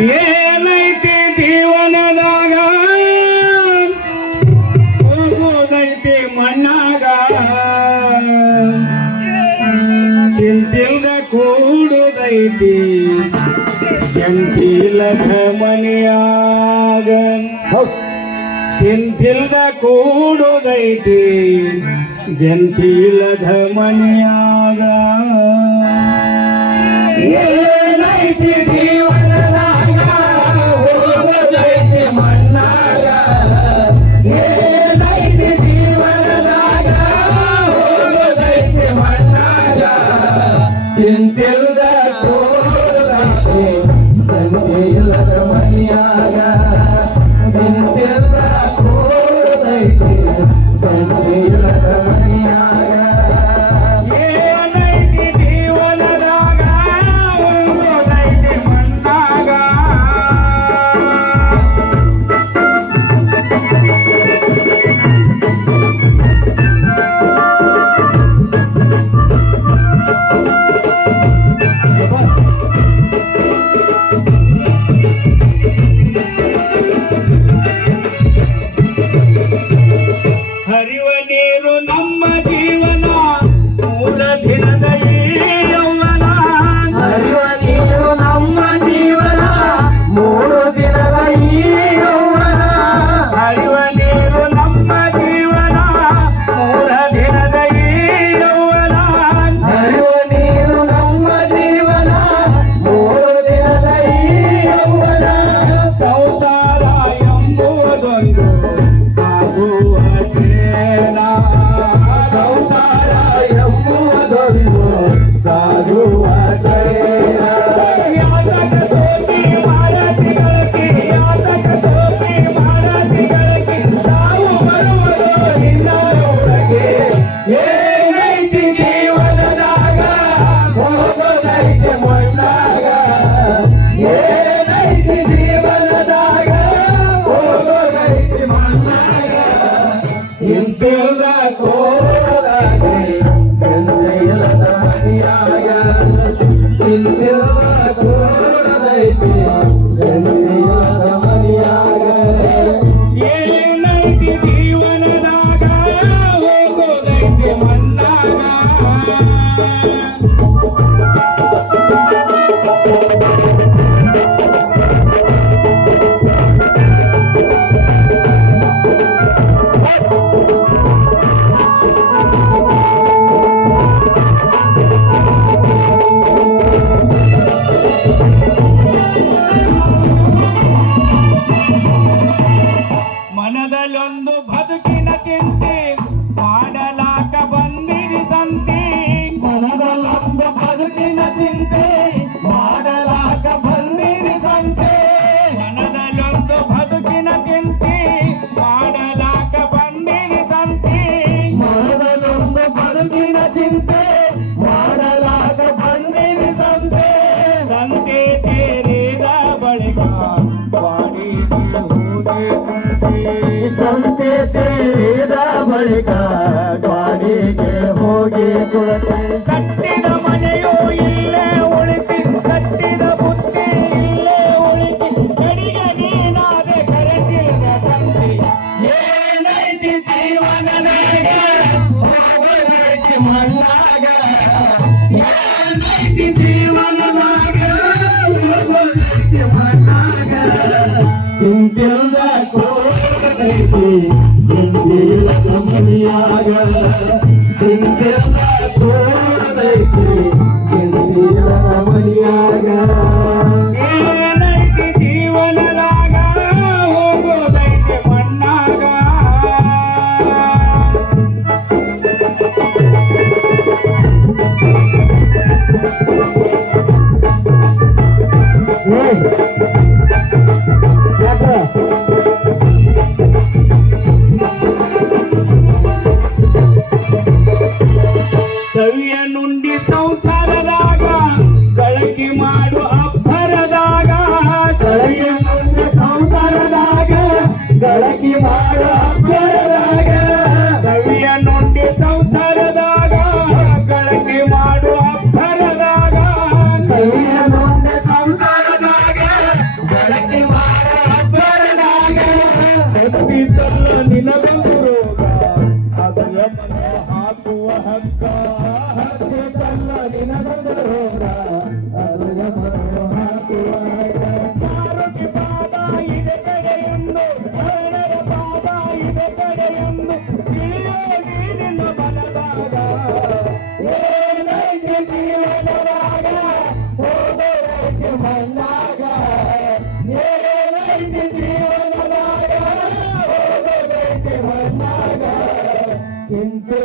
ಏನೈತಿ ಜೀವನದಾಗ? ಹೋಗೋದೈತಿ ಮಣ್ಣಾಗ. ಚಿಂತಿಲ್ದ ಕೂಡುದೈತಿ. ಜಂಟಿಲಕ ಮನೆಯಾಗ. ಚಿಂತಿಲ್ದ ಕೂಡುದೈತಿ. ಜಂಟಿಲದ ಮನೆಯಾಗ. Maria ನೀನು ನಮ್ಮ ಜೀವ Thank you. ಬಳಿಕ ದ್ವಾರಿಗೆ ಹೋಗಿ ಕುಳಿತೆ ಸತ್ತಿದ ಮನೆಯೂ ಇಲ್ಲೇ ಉಳಿಸಿ ಸತ್ತಿದ ಬುತ್ತಿ ಇಲ್ಲೇ ಉಳಿಸಿ. ಕಡಿಗೆ ನೀನಾದೆ ಕರೆಸಿದ ಶಕ್ತಿ ಏನೈತಿ ಜೀವನ ಮಣ್ಣ Single ಹಾಕುವ ಹಕ್ಕ ಹಕ್ಕಲ್ಲ ಕಲ್ಲ ನಿನಗೊಂದು ಹಾಕುವ ಇದೆ ಕಡೆಯೊಂದು ಇದೆ ಕಡೆಯೊಂದು ಜೀವನದಾಗ ಹೋಗೋದೈತಿ ಮಣ್ಣಾಗ ಚಿಂತಿಲ್ದ